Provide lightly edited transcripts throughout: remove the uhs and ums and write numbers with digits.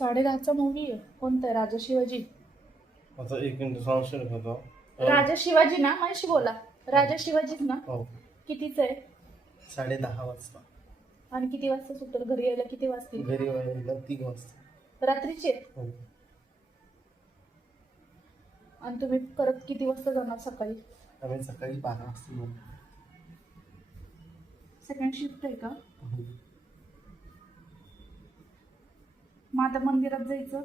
10:30चा movie आहे. कोणता आहे? राजा शिवाजी. आता एक मिनिट सांगशील का तो? राजा शिवाजी ना, माझ्याशी बोला. राजा शिवाजीच ना? हो. कितीच आहे? 10:30 वाजता. आणि किती वाजता सुटेल? घरी यायला किती वाजतील? घरी यायला 3 वाजता. रात्रीचे? हो. आणि तुम्ही परत किती वाजता जाणार सकाळी? आम्ही सकाळी 12 वाजता येऊ. सेकंड शिफ्ट आहे का? हो. मग आता मंदिरात जायचं?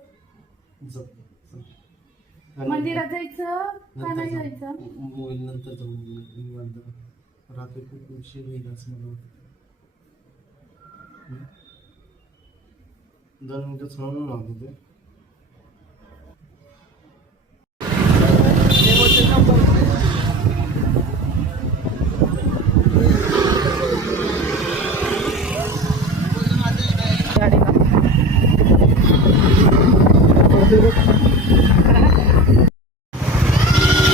मंदिरात जायचं का नाही जायचं? नंतर जाऊ. रात्री खूप उशीर होईल असं मला वाटतं. 2 मिनिटं थांबून लागतो ते.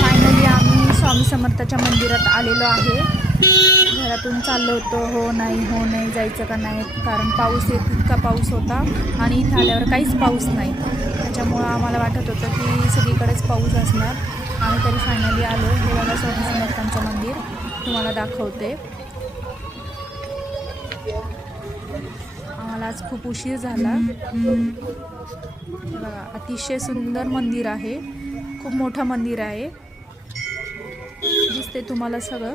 फायनली आम्ही स्वामी समर्थाच्या मंदिरात आलेलो आहे. घरातून चाललो होतो, हो नाही जायचं का नाही, कारण पाऊस इतका पाऊस होता आणि इथं आल्यावर काहीच पाऊस नाही. त्याच्यामुळं आम्हाला वाटत होतं की सगळीकडेच पाऊस असणार. आम्ही तरी फायनली आलो. हे बघा स्वामी समर्थांचं मंदिर तुम्हाला दाखवते. आम्हाला आज खूप उशीर झाला. बघा अतिशय सुंदर मंदिर आहे, खूप मोठं मंदिर आहे. दिसते तुम्हाला सगळं.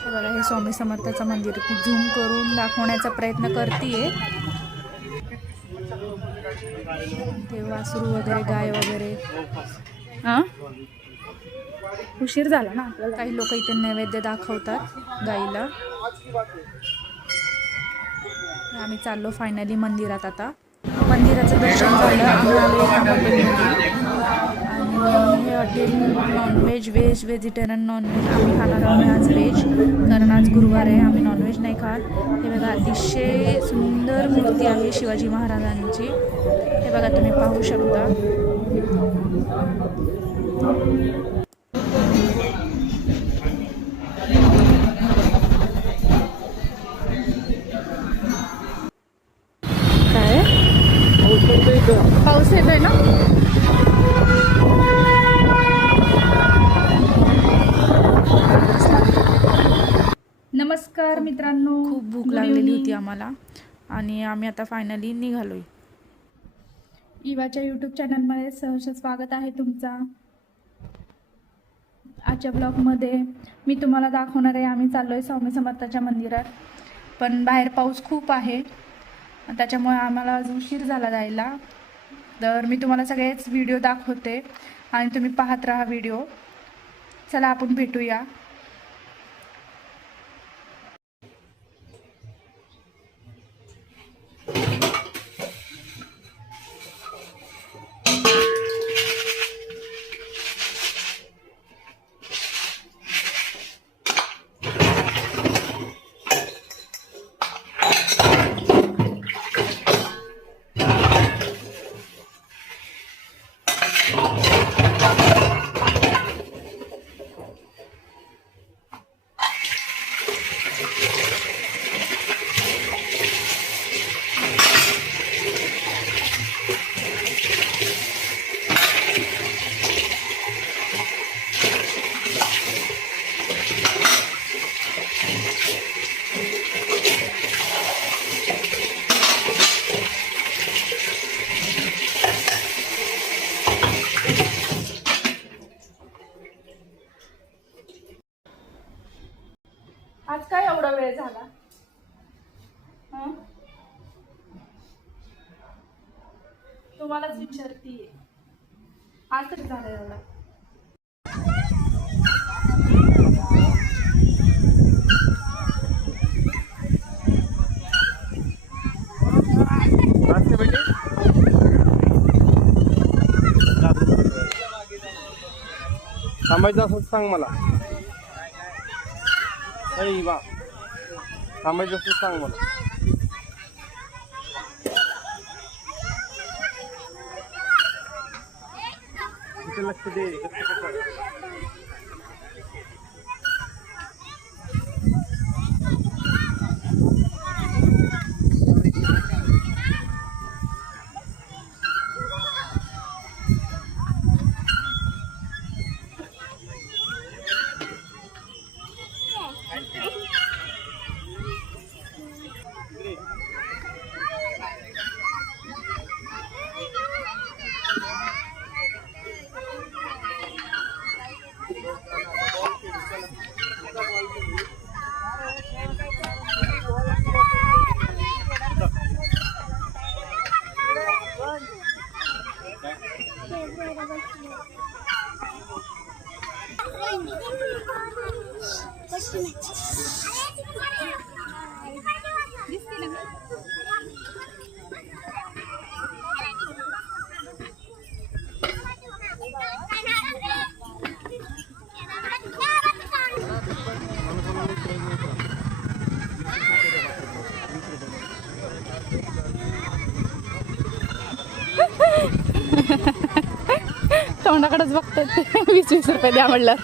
हे बघा हे स्वामी समर्थाचं मंदिर. ती झूम करून दाखवण्याचा प्रयत्न करतीये. ते वासरू वगैरे, गाय वगैरे. हां उशीर झाला ना आपल्याला. काही लोक इथे नैवेद्य दाखवतात गाईला. आम्ही चाललो फायनली मंदिरात. आता मंदिराचं दर्शन झालं. आम्ही आलो एका हॉटेलमध्ये आणि हे hotel non veg, veg, vegetarian, non veg आम्ही खाणार आहोत आज व्हेज, कारण आज गुरुवार आहे. आम्ही नॉनव्हेज नाही खात. हे बघा अतिशय सुंदर मूर्ती आहे शिवाजी महाराजांची. हे बघा तुम्ही पाहू शकता. काय पाऊस येतोय ना? नमस्कार मित्रांनो. खूप भूक लागलेली होती आम्हाला आणि आम्ही आता फायनली निघालोय. इवाच्या यूट्यूब चॅनलमध्ये सहर्ष स्वागत आहे तुमचा. आजच्या ब्लॉगमध्ये मी तुम्हाला दाखवणार आहे आम्ही चाललोय स्वामी समर्थाच्या मंदिरात, पण बाहेर पाऊस खूप आहे त्याच्यामुळे आम्हाला आज उशीर झाला जायला. तर मी तुम्हाला सगळेच व्हिडिओ दाखवते आणि तुम्ही पाहत राहा व्हिडिओ. चला आपण भेटूया. आज काय एवढा वेळ झाला? तुम्हालाच विचारतीये. आज तरी झाला एवढा. थांबायचं असं सांग मला. अरे वा, थांबायचं असं सांग मला. लक्ष दे. तोंडाकडेच बघतात ते 20-20 रुपये द्या म्हणलं